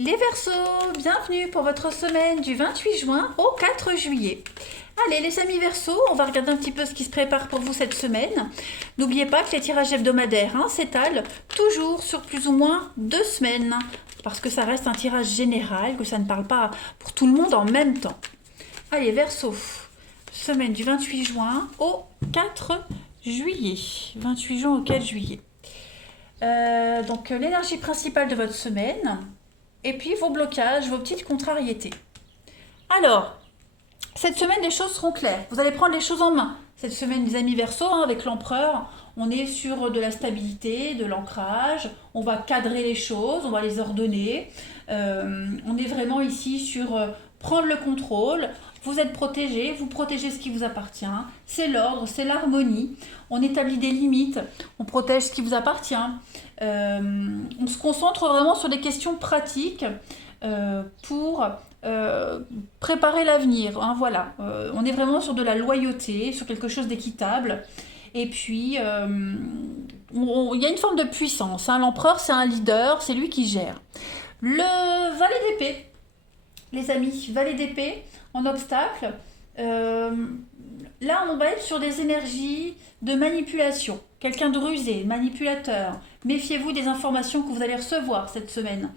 Les Verseaux, bienvenue pour votre semaine du 28 juin au 4 juillet. Allez les amis Verseaux, on va regarder un petit peu ce qui se prépare pour vous cette semaine. N'oubliez pas que les tirages hebdomadaires s'étalent toujours sur plus ou moins 2 semaines, parce que ça reste un tirage général, que ça ne parle pas pour tout le monde en même temps. Allez Verseaux, semaine du 28 juin au 4 juillet. 28 juin au 4 juillet. Donc l'énergie principale de votre semaine, et puis vos blocages, vos petites contrariétés. Alors, cette semaine, les choses seront claires. Vous allez prendre les choses en main. Cette semaine, les amis Verseaux, avec l'empereur, on est sur de la stabilité, de l'ancrage. On va cadrer les choses, on va les ordonner. On est vraiment ici sur prendre le contrôle. Vous êtes protégé, vous protégez ce qui vous appartient. C'est l'ordre, c'est l'harmonie. On établit des limites, on protège ce qui vous appartient. On se concentre vraiment sur des questions pratiques pour préparer l'avenir. Voilà. On est vraiment sur de la loyauté, sur quelque chose d'équitable. Et puis, il y a une forme de puissance. L'empereur, c'est un leader, c'est lui qui gère. Le valet d'épée, les amis, valet d'épée en obstacle. Là, on va être sur des énergies de manipulation. Quelqu'un de rusé, manipulateur. Méfiez-vous des informations que vous allez recevoir cette semaine.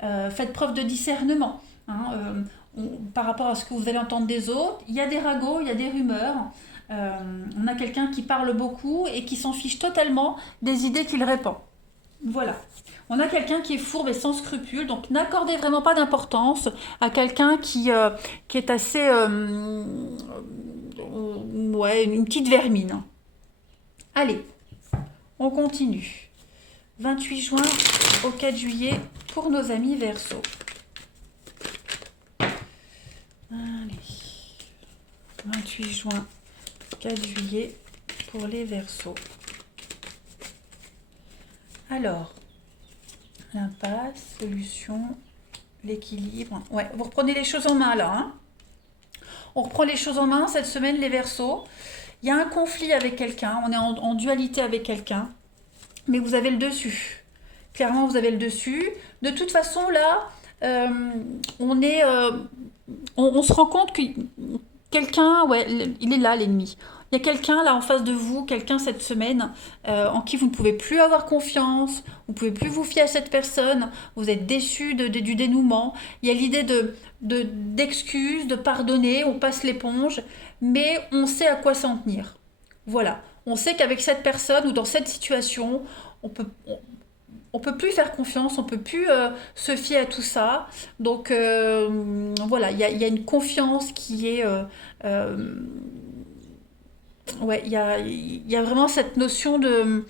Faites preuve de discernement par rapport à ce que vous allez entendre des autres. Il y a des ragots, il y a des rumeurs. On a quelqu'un qui parle beaucoup et qui s'en fiche totalement des idées qu'il répand. Voilà. On a quelqu'un qui est fourbe et sans scrupules, donc n'accordez vraiment pas d'importance à quelqu'un qui est assez... une petite vermine. Allez, on continue. 28 juin au 4 juillet pour nos amis Verseaux. Allez, 28 juin, 4 juillet pour les Verseaux. Alors, l'impasse, solution, l'équilibre. Ouais, vous reprenez les choses en main là. On reprend les choses en main cette semaine, les Verseaux. Il y a un conflit avec quelqu'un, on est en dualité avec quelqu'un, mais vous avez le dessus. Clairement, vous avez le dessus. De toute façon, là, on se rend compte que quelqu'un, il est là, l'ennemi. Il y a quelqu'un là en face de vous, quelqu'un cette semaine en qui vous ne pouvez plus avoir confiance, vous ne pouvez plus vous fier à cette personne, vous êtes déçu du dénouement. Il y a l'idée d'excuses, de pardonner, on passe l'éponge, mais on sait à quoi s'en tenir. Voilà, on sait qu'avec cette personne ou dans cette situation, on peut plus faire confiance, on peut plus se fier à tout ça. Donc voilà, il y a une confiance qui est... il y a vraiment cette notion de...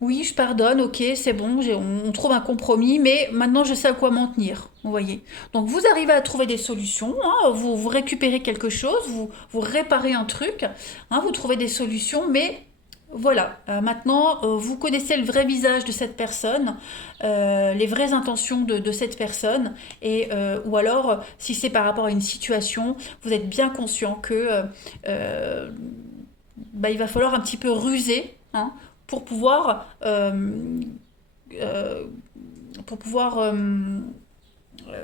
Oui, je pardonne, ok, c'est bon, on trouve un compromis, mais maintenant je sais à quoi m'en tenir, vous voyez. Donc vous arrivez à trouver des solutions, vous récupérez quelque chose, vous réparez un truc, vous trouvez des solutions, mais voilà, maintenant vous connaissez le vrai visage de cette personne, les vraies intentions de cette personne, ou alors si c'est par rapport à une situation, vous êtes bien conscient que il va falloir un petit peu ruser pour pouvoir, euh, pour pouvoir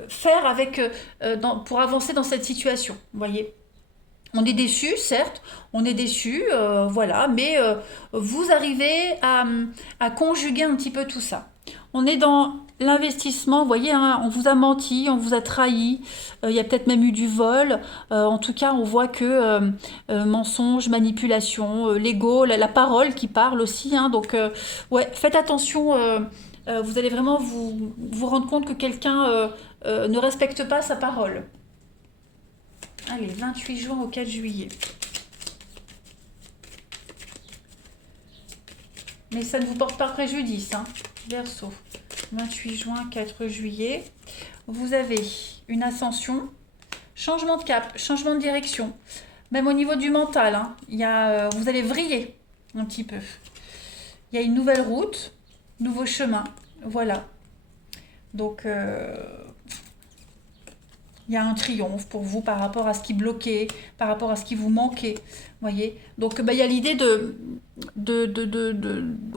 faire avec, pour avancer dans cette situation, vous voyez. On est déçu, certes, on est déçu, voilà, mais vous arrivez à conjuguer un petit peu tout ça. On est dans l'investissement, vous voyez, on vous a menti, on vous a trahi, il y a peut-être même eu du vol. En tout cas, on voit que mensonge, manipulation, l'ego, la parole qui parle aussi. Donc, ouais, faites attention, vous allez vraiment vous rendre compte que quelqu'un ne respecte pas sa parole. Allez, 28 juin au 4 juillet. Mais ça ne vous porte pas préjudice, Verseau. 28 juin, 4 juillet. Vous avez une ascension, changement de cap, changement de direction. Même au niveau du mental, vous allez vriller un petit peu. Il y a une nouvelle route, nouveau chemin. Voilà. Donc... il y a un triomphe pour vous par rapport à ce qui bloquait, par rapport à ce qui vous manquait. Voyez? Donc, bah, il y a l'idée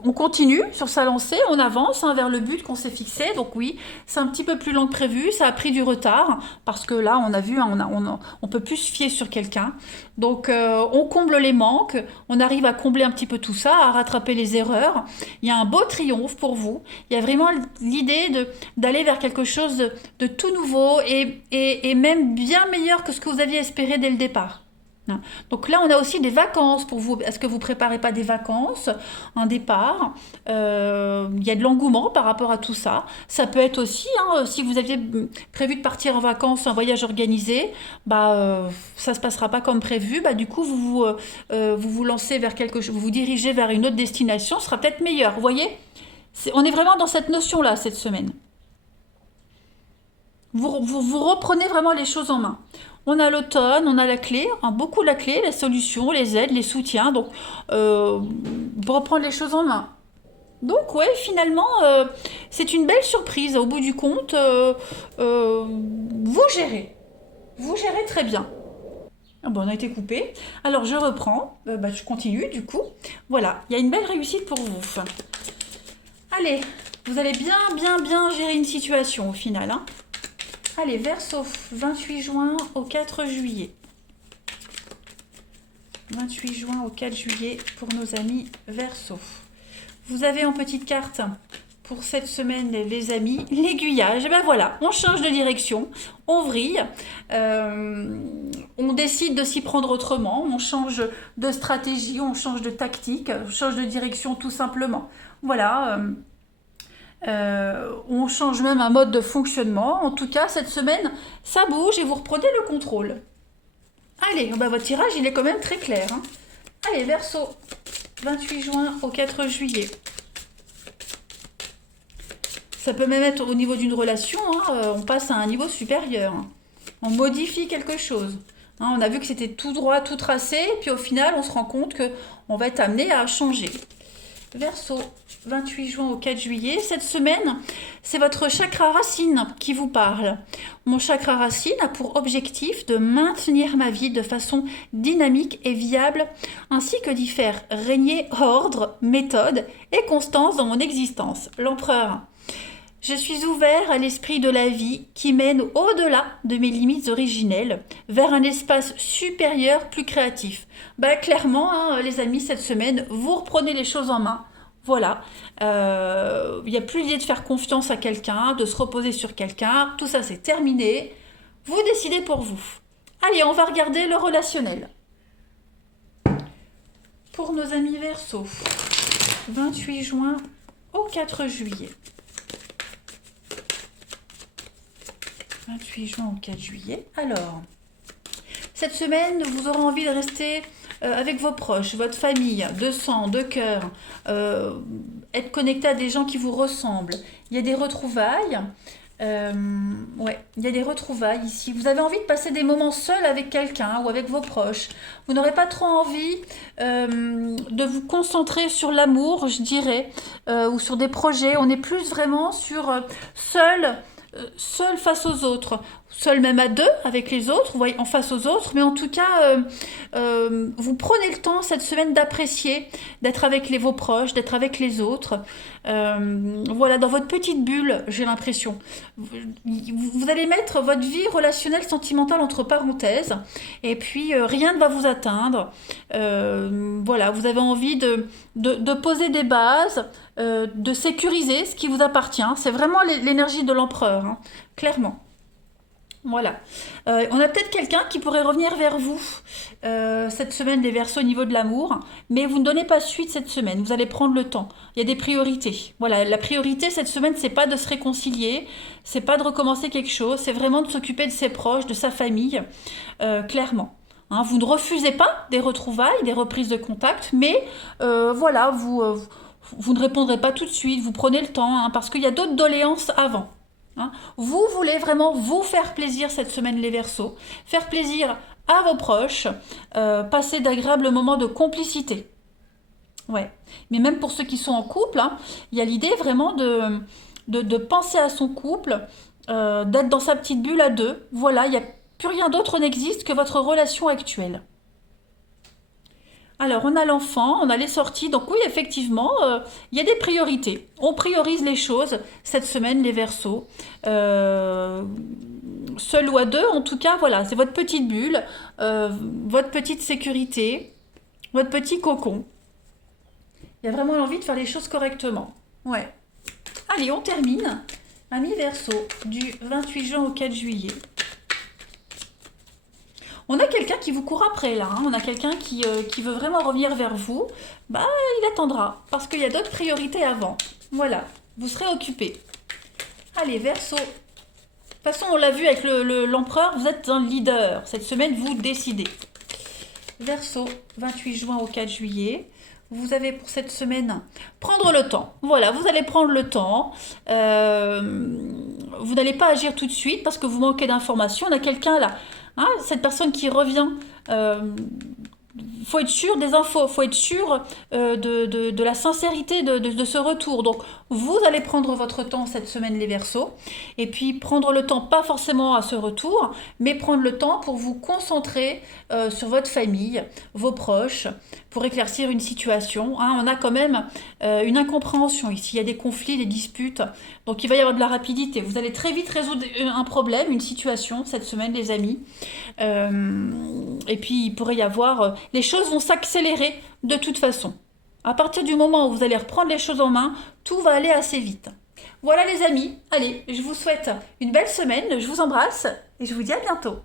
on continue sur sa lancée, on avance hein, vers le but qu'on s'est fixé. Donc oui, c'est un petit peu plus long que prévu, ça a pris du retard, parce que là, on a vu, hein, on peut plus se fier sur quelqu'un. Donc, on comble les manques, on arrive à combler un petit peu tout ça, à rattraper les erreurs. Il y a un beau triomphe pour vous. Il y a vraiment l'idée d'aller vers quelque chose de tout nouveau et même bien meilleur que ce que vous aviez espéré dès le départ. Donc là, on a aussi des vacances pour vous. Est-ce que vous préparez pas des vacances, un départ? Il y a de l'engouement par rapport à tout ça. Ça peut être aussi, hein, si vous aviez prévu de partir en vacances, un voyage organisé, bah ça se passera pas comme prévu. Bah du coup, vous lancez vers quelque chose, vous vous dirigez vers une autre destination, ce sera peut-être meilleur. Vous voyez? On est vraiment dans cette notion-là cette semaine. Vous reprenez vraiment les choses en main. On a l'automne, on a la clé, hein, beaucoup la clé, la solution, les aides, les soutiens. Donc, reprendre les choses en main. Donc, ouais, finalement, c'est une belle surprise. Au bout du compte, vous gérez. Vous gérez très bien. Ah bon, on a été coupé. Alors, je reprends. Bah, je continue, du coup. Voilà, il y a une belle réussite pour vous. Allez, vous allez bien gérer une situation au final, hein. Allez, Verseau, 28 juin au 4 juillet. 28 juin au 4 juillet pour nos amis Verseau. Vous avez en petite carte pour cette semaine, les amis, l'aiguillage. Et ben voilà, on change de direction, on vrille, on décide de s'y prendre autrement, on change de stratégie, on change de tactique, on change de direction tout simplement. Voilà. On change même un mode de fonctionnement. En tout cas, cette semaine, ça bouge et vous reprenez le contrôle. Allez, bah, votre tirage, il est quand même très clair, hein. Allez, Verseau, 28 juin au 4 juillet. Ça peut même être au niveau d'une relation, hein, on passe à un niveau supérieur. Hein. On modifie quelque chose. Hein, on a vu que c'était tout droit, tout tracé, puis au final, on se rend compte qu'on va être amené à changer. Verseau, 28 juin au 4 juillet. Cette semaine, c'est votre chakra racine qui vous parle. Mon chakra racine a pour objectif de maintenir ma vie de façon dynamique et viable, ainsi que d'y faire régner ordre, méthode et constance dans mon existence. L'empereur. Je suis ouvert à l'esprit de la vie qui mène au-delà de mes limites originelles, vers un espace supérieur plus créatif. Bah, clairement, hein, les amis, cette semaine, vous reprenez les choses en main. Voilà. Il n'y a plus l'idée de faire confiance à quelqu'un, de se reposer sur quelqu'un. Tout ça, c'est terminé. Vous décidez pour vous. Allez, on va regarder le relationnel. Pour nos amis Verseau, 28 juin au 4 juillet. 28 juin au 4 juillet. Alors, cette semaine, vous aurez envie de rester avec vos proches, votre famille, de sang, de cœur, être connecté à des gens qui vous ressemblent. Il y a des retrouvailles. Ouais, il y a des retrouvailles ici. Vous avez envie de passer des moments seuls avec quelqu'un ou avec vos proches. Vous n'aurez pas trop envie de vous concentrer sur l'amour, je dirais, ou sur des projets. On est plus vraiment sur seul face aux autres, seul même à deux avec les autres, vous voyez, en face aux autres, mais en tout cas, vous prenez le temps cette semaine d'apprécier, d'être avec vos proches, d'être avec les autres. Voilà, dans votre petite bulle, j'ai l'impression. Vous allez mettre votre vie relationnelle, sentimentale entre parenthèses, et puis rien ne va vous atteindre. Voilà, vous avez envie de poser des bases, de sécuriser ce qui vous appartient. C'est vraiment l'énergie de l'empereur, hein, clairement. Voilà. On a peut-être quelqu'un qui pourrait revenir vers vous cette semaine, les Verseaux, au niveau de l'amour, mais vous ne donnez pas suite cette semaine. Vous allez prendre le temps. Il y a des priorités. Voilà, la priorité cette semaine, c'est pas de se réconcilier, c'est pas de recommencer quelque chose, c'est vraiment de s'occuper de ses proches, de sa famille, clairement. Hein, vous ne refusez pas des retrouvailles, des reprises de contact, mais voilà, vous ne répondrez pas tout de suite. Vous prenez le temps, hein, parce qu'il y a d'autres doléances avant. Hein. Vous voulez vraiment vous faire plaisir cette semaine, les Verseaux, faire plaisir à vos proches, passer d'agréables moments de complicité. Ouais. Mais même pour ceux qui sont en couple, hein, il y a l'idée vraiment de penser à son couple, d'être dans sa petite bulle à deux. Voilà, il n'y a plus rien d'autre n'existe que votre relation actuelle. Alors, on a l'enfant, on a les sorties. Donc oui, effectivement, il y a des priorités. On priorise les choses cette semaine, les Verseaux. Seul ou à deux, en tout cas, voilà, c'est votre petite bulle, votre petite sécurité, votre petit cocon. Il y a vraiment l'envie de faire les choses correctement. Ouais. Allez, on termine. Amis Verseau, du 28 juin au 4 juillet. On a quelqu'un qui vous court après là, hein. On a quelqu'un qui veut vraiment revenir vers vous. Bah, il attendra, parce qu'il y a d'autres priorités avant. Voilà, vous serez occupé. Allez, Verseau. De toute façon, on l'a vu avec l'empereur, vous êtes un leader. Cette semaine, vous décidez. Verseau, 28 juin au 4 juillet. Vous avez pour cette semaine prendre le temps. Voilà, vous allez prendre le temps. Vous n'allez pas agir tout de suite parce que vous manquez d'informations. On a quelqu'un là, hein, cette personne qui revient. Faut être sûr des infos, faut être sûr de la sincérité de ce retour. Donc, vous allez prendre votre temps cette semaine, les Verseaux, et puis prendre le temps, pas forcément à ce retour, mais prendre le temps pour vous concentrer sur votre famille, vos proches, pour éclaircir une situation. Hein. On a quand même une incompréhension ici, il y a des conflits, des disputes, donc il va y avoir de la rapidité. Vous allez très vite résoudre un problème, une situation cette semaine, les amis. Et puis, il pourrait y avoir... les choses vont s'accélérer de toute façon. À partir du moment où vous allez reprendre les choses en main, tout va aller assez vite. Voilà les amis, allez, je vous souhaite une belle semaine, je vous embrasse et je vous dis à bientôt.